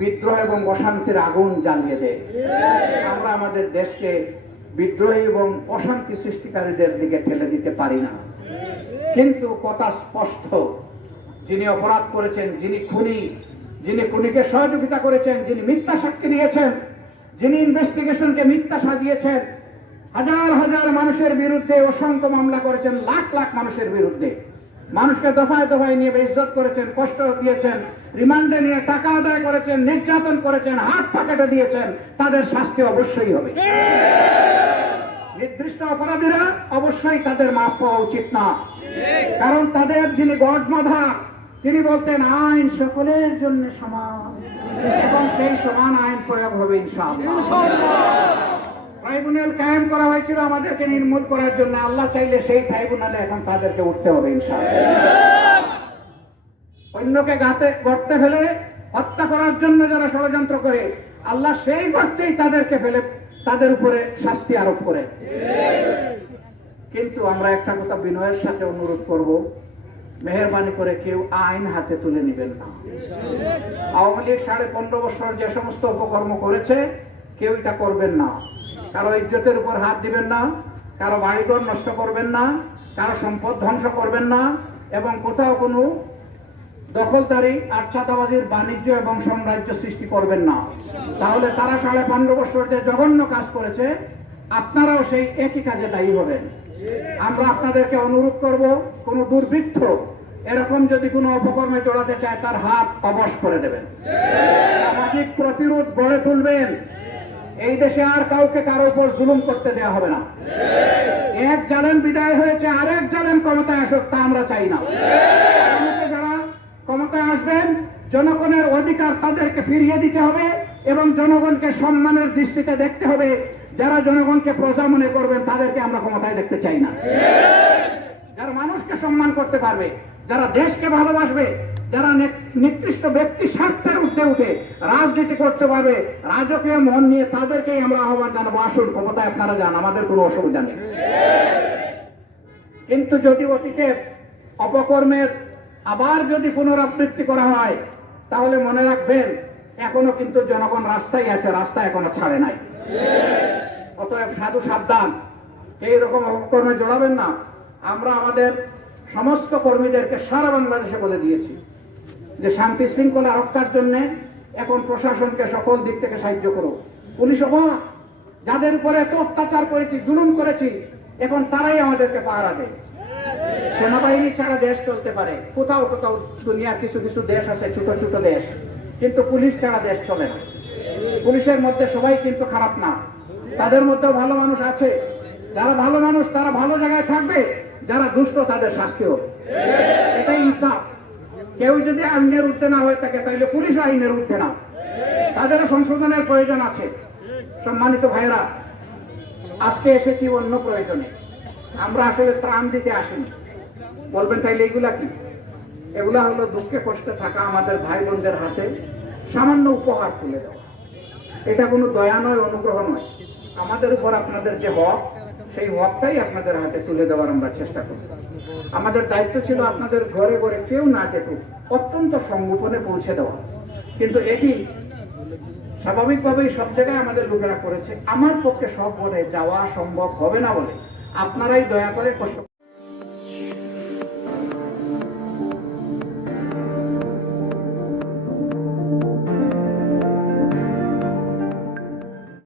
বিদ্রোহ এবং অশান্তির আগুন জ্বালিয়ে দেয়। আমরা আমাদের দেশকে বিদ্রোহী এবং অশান্তি সৃষ্টিকারীদের দিকে ঠেলে দিতে পারি না। কিন্তু কথা স্পষ্ট। যিনি অপরাধ করেছেন, যিনি খুনি, যিনি খুনিকে সহযোগিতা করেছেন, যিনি মিথ্যা সাক্ষী দিয়েছেন, যিনি ইনভেস্টিগেশনকে মিথ্যা সাজিয়েছেন, হাজার হাজার মানুষের বিরুদ্ধে অসংখ্য মামলা করেছেন, লাখ লাখ মানুষের বিরুদ্ধে। মানুষকে দফায় দফায় নিয়ে বেইজ্জত করেছেন, কষ্ট দিয়েছেন, রিমান্ডে নিয়ে টাকা আদায় করেছেন, নির্যাতন করেছেন, হাত পাকেটে দিয়েছেন, তাদের শাস্তি অবশ্যই হবে। নির্দিষ্ট অপরাধীরা অবশ্যই তাদের মাপ পাওয়া উচিত না। কারণ তাদের যিনি গডমাধা তিনি বলতেন, আইন সকলের জন্য সমান। এবং সেই সমান আইন প্রয়োগ হবে ইনশাআল্লাহ। ট্রাইব্যুনাল কায়েম করা হয়েছিল আমাদেরকে নির্মূল করার জন্য। আল্লাহ চাইলে সেই ট্রাইব্যুনালে এখন তাদেরকে উঠতে হবে ইনশাআল্লাহ। অন্যকে গাতে গড়তে ফেলে হত্যা করার জন্য যারা ষড়যন্ত্র করে, আল্লাহ সেই গর্তেই তাদেরকে ফেলে, তাদের উপরে শাস্তি আরোপ করে। কিন্তু আমরা একটা কথা বিনয়ের সাথে অনুরোধ করব, মেহরবানি করে কেউ আইন হাতে তুলে নেবেন না। আওয়ামী লীগ সাড়ে পনেরো বছর যে সমস্ত উপকর্ম করেছে কেউ এটা করবেন না। কারও ইজ্জতের উপর হাত দিবেন না, কারও বাড়িঘর নষ্ট করবেন না, কারও সম্পদ ধ্বংস করবেন না এবং কোথাও কোনো দখলদারি আর বাণিজ্য এবং সাম্রাজ্য সৃষ্টি করবেন না। তাহলে তারা সাড়ে পনেরো বছর যে জঘন্য কাজ করেছে, আপনারাও সেই একই কাজে দায়ী হবেন। আমরা আপনাদেরকে অনুরোধ করব, কোন দুর্বৃত্ত এরকম যদি কোনো অপকর্মে জড়াতে চায়, তার হাত অবশ করে দেবেন। সামাজিক প্রতিরোধ গড়ে তুলবেন। এই দেশে আর কাউকে কারও উপর জুলুম করতে দেওয়া হবে না। এক জালেম বিদায় হয়েছে, আরেক জালেম ক্ষমতায় আসুক, তা আমরা চাই না। যারা ক্ষমতায় আসবেন, জনগণের অধিকার তাদেরকে ফিরিয়ে দিতে হবে এবং জনগণকে সম্মানের দৃষ্টিতে দেখতে হবে। যারা জনগণকে প্রজা মনে করবেন, তাদেরকে আমরা ক্ষমতায় দেখতে চাই না। যারা মানুষকে সম্মান করতে পারবে, যারা দেশকে ভালোবাসবে যারা নিকৃষ্ট ব্যক্তি স্বার্থের উঠে উঠে রাজনীতি করতে পারবে, রাজকীয় মন নিয়ে তাদেরকেই আমরা আহ্বান জানাব। আসুন, ক্ষমতায় আপনারা যান, আমাদের কোনো অসুবিধা নেই। কিন্তু যদি অতীতের অপকর্মের আবার যদি পুনরাবৃত্তি করা হয়, তাহলে মনে রাখবেন, এখনও কিন্তু জনগণ রাস্তায় আছে, রাস্তা এখনও ছাড়ে নাই। অতএব সাধু সাবধান, এইরকম অপকর্মে জড়াবেন না। আমরা আমাদের সমস্ত কর্মীদেরকে সারা বাংলাদেশে বলে দিয়েছি। যে শান্তি শৃঙ্খলা রক্ষার জন্য এখন প্রশাসনকে সকল দিক থেকে সাহায্য করো। পুলিশ অবাক, যাদের উপরে এত অত্যাচার করেছি, জুলুম করেছি, এখন তারাই আমাদেরকে পাহারা দেয়। সেনাবাহিনী ছাড়া দেশ চলতে পারে। কোথাও কোথাও দুনিয়ার কিছু কিছু দেশ আছে, ছোট ছোট দেশ। কিন্তু পুলিশ ছাড়া দেশ চলে না। পুলিশের মধ্যে সবাই কিন্তু খারাপ না। তাদের মধ্যেও ভালো মানুষ আছে। যারা ভালো মানুষ, তারা ভালো জায়গায় থাকবে। যারা দুষ্ট, তাদের শাস্তি হবে। এটাই ইনসাফ কেউ যদি আইনের উঠতে না হয়ে থাকে, তাহলে পুলিশ আইনের উঠতে না। তাদেরও সংশোধনের প্রয়োজন আছে। সম্মানিত ভাইরা আজকে এসেছি অন্য প্রয়োজনে। আমরা আসলে ত্রাণ দিতে আসিনি। বলবেন তাইলে এগুলা কি? এগুলা হলো দুঃখে কষ্টে থাকা আমাদের ভাই বোনদের হাতে সামান্য উপহার তুলে দেওয়া। এটা কোনো দয়া নয়, অনুগ্রহ নয়। আমাদের উপর আপনাদের যে হক সেই হকটাই আপনাদের হাতে তুলে দেওয়ার আমরা চেষ্টা করি আমাদের দায়িত্ব ছিল আপনাদের ঘরে ঘরে কেউ না দেখুক, অত্যন্ত সংগোপনে পৌঁছে দেওয়া। কিন্তু এটি স্বাভাবিকভাবেই সব জায়গায় আমাদের লোকেরা করেছে। আমার পক্ষে সব বলে যাওয়া সম্ভব হবে না বলে আপনারাই দয়া করে কষ্ট